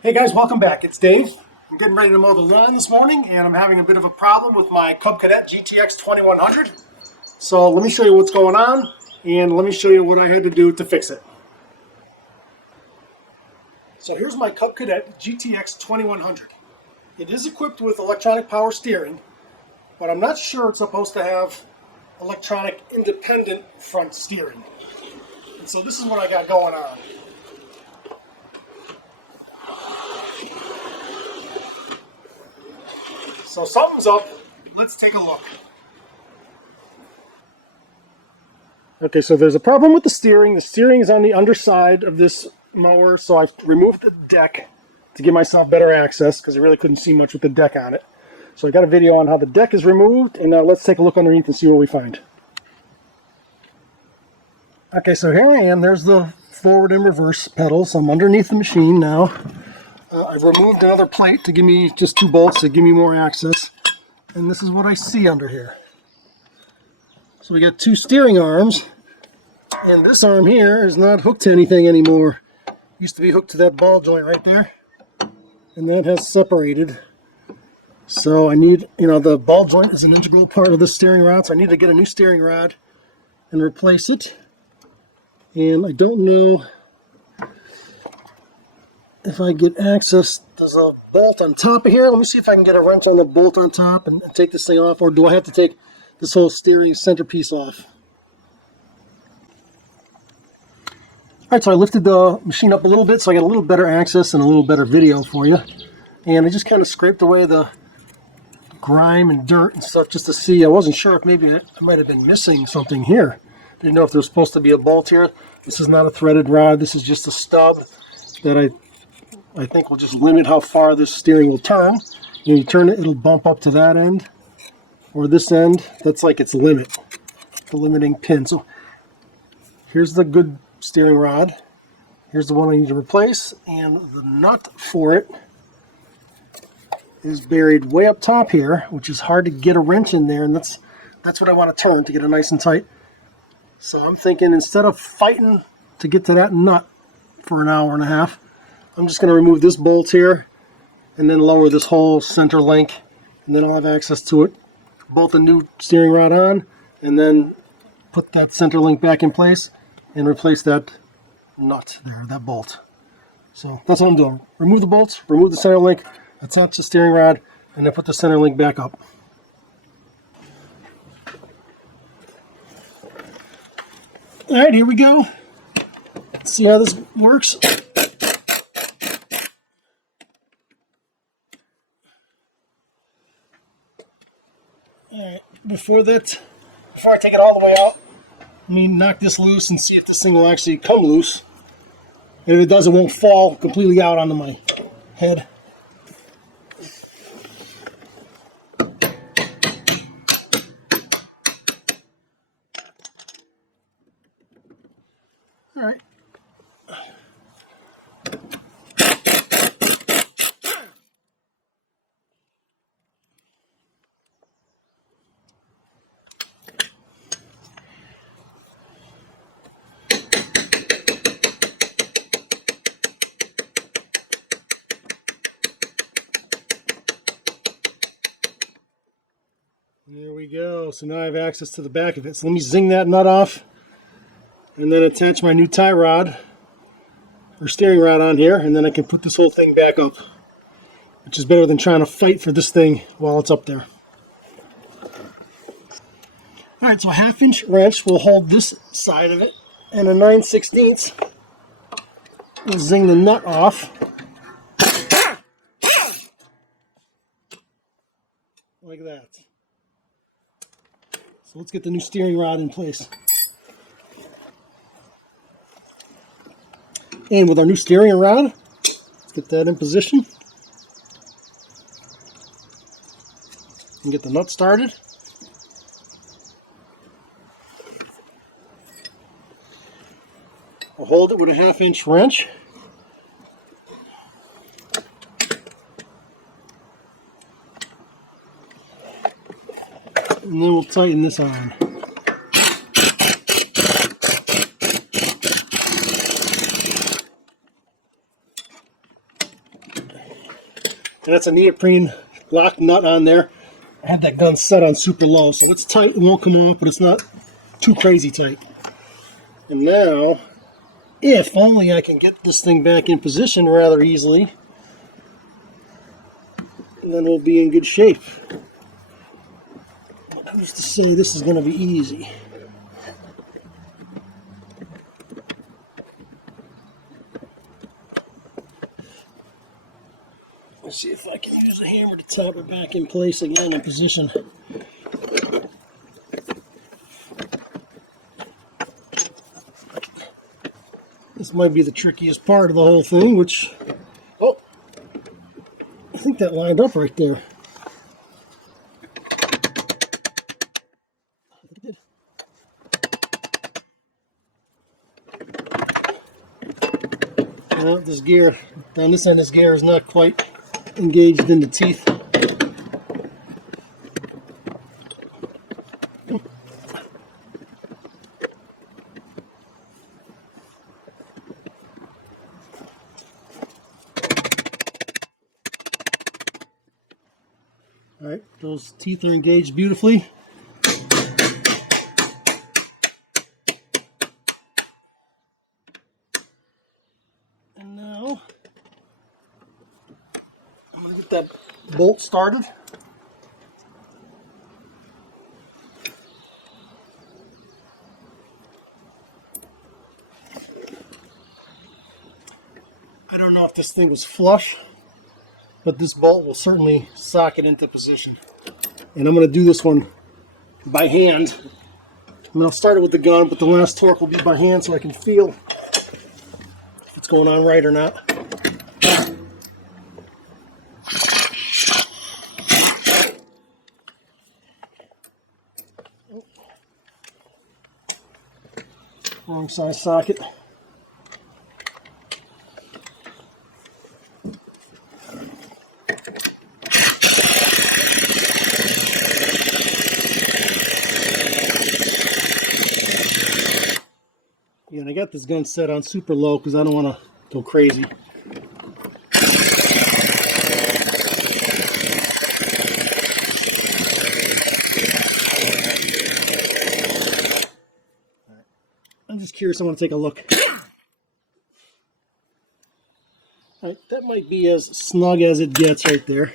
Hey guys, welcome back. It's Dave. I'm getting ready to mow the lawn this morning and I'm having a bit of a problem with my Cub Cadet GTX 2100. So let me show you what's going on and let me show you what I had to do to fix it. So here's my Cub Cadet GTX 2100. It is equipped with electronic power steering, but I'm not sure it's supposed to have electronic independent front steering. And so this is what I got going on. So something's up. Let's take a look. Okay, so there's a problem with the steering. The steering is on the underside of this mower, so I've removed the deck to give myself better access because I really couldn't see much with the deck on it. So I got a video on how the deck is removed, and now let's take a look underneath and see what we find. Okay, so here I am. There's the forward and reverse pedals. I'm underneath the machine now. I've removed another plate to give me just 2 bolts to give me more access. And this is what I see under here. So we got 2 steering arms. And this arm here is not hooked to anything anymore. Used to be hooked to that ball joint right there. And that has separated. So I need, the ball joint is an integral part of the steering rod. So I need to get a new steering rod and replace it. And I don't know if I get access. There's a bolt on top of here. Let me see if I can get a wrench on the bolt on top and take this thing off, or do I have to take this whole steering centerpiece off? Alright, so I lifted the machine up a little bit so I got a little better access and a little better video for you. And I just kind of scraped away the grime and dirt and stuff just to see. I wasn't sure if maybe I might have been missing something here. Didn't know if there was supposed to be a bolt here. This is not a threaded rod. This is just a stub that I think will just limit how far this steering will turn. You turn it, it'll bump up to that end or this end. That's like its limit, the limiting pin. So here's the good steering rod. Here's the one I need to replace, and the nut for it is buried way up top here, which is hard to get a wrench in there, and that's what I want to turn to get it nice and tight. So I'm thinking instead of fighting to get to that nut for an hour and a half, I'm just going to remove this bolt here and then lower this whole center link, and then I'll have access to it. Bolt a new steering rod on and then put that center link back in place and replace that nut there, that bolt. So that's what I'm doing. Remove the bolts, remove the center link, attach the steering rod, and then put the center link back up. Alright, here we go. Let's see how this works. Alright, before I take it all the way out, let me knock this loose and see if this thing will actually come loose. And if it does, it won't fall completely out onto my head. Alright. There we go. So now I have access to the back of it. So let me zing that nut off and then attach my new tie rod or steering rod on here, and then I can put this whole thing back up, which is better than trying to fight for this thing while it's up there. Alright, so a 1/2 inch wrench will hold this side of it, and a 9/16 will zing the nut off. Like that. So let's get the new steering rod in place. And with our new steering rod, let's get that in position. And get the nut started. I'll hold it with a 1/2 inch wrench. And then we'll tighten this on. And that's a neoprene lock nut on there. I had that gun set on super low, so it's tight. It won't come off, but it's not too crazy tight. And now, if only I can get this thing back in position rather easily, and then we'll be in good shape. Who's to say this is going to be easy? Let's see if I can use a hammer to tap it back in place again in position. This might be the trickiest part of the whole thing, which, oh, I think that lined up right there. Well, this gear, down this end, this gear is not quite engaged in the teeth. All right, those teeth are engaged beautifully. And now, I'm going to get that bolt started. I don't know if this thing was flush, but this bolt will certainly socket into position. And I'm going to do this one by hand. I mean, I'll start it with the gun, but the last torque will be by hand so I can feel if it's going on right or not. Wrong size socket. Yeah, and I got this gun set on super low because I don't want to go crazy. I'm just curious, I want to take a look. All right, that might be as snug as it gets right there.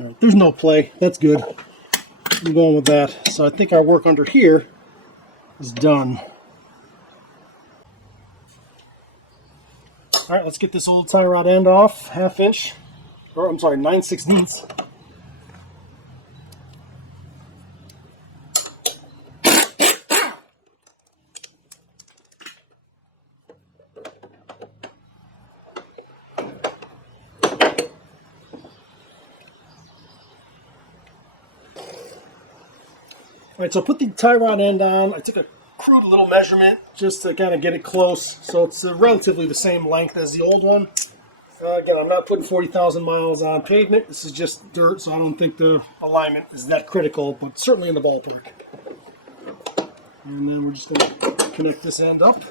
All right, there's no play. That's good. I'm going with that. So I think our work under here is done. All right, let's get this old tie rod end off, 1/2 inch, or I'm sorry, 9/16. All right, so I put the tie rod end on. I took a crude little measurement just to kind of get it close. So it's relatively the same length as the old one. Again, I'm not putting 40,000 miles on pavement. This is just dirt, so I don't think the alignment is that critical, but certainly in the ballpark. And then we're just going to connect this end up.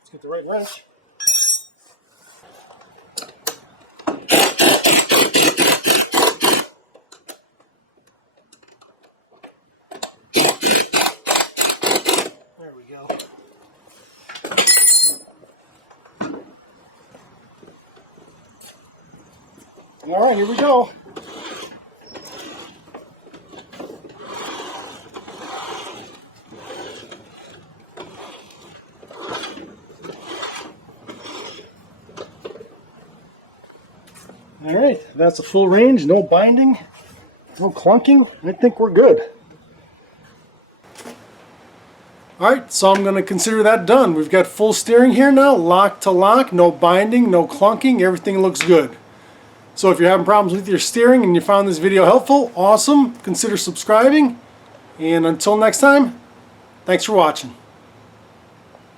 Let's get the right wrench. There we go. All right, here we go. All right, that's a full range, no binding, no clunking. I think we're good. Alright, so I'm going to consider that done. We've got full steering here now, lock to lock, no binding, no clunking, everything looks good. So if you're having problems with your steering and you found this video helpful, awesome, consider subscribing. And until next time, thanks for watching.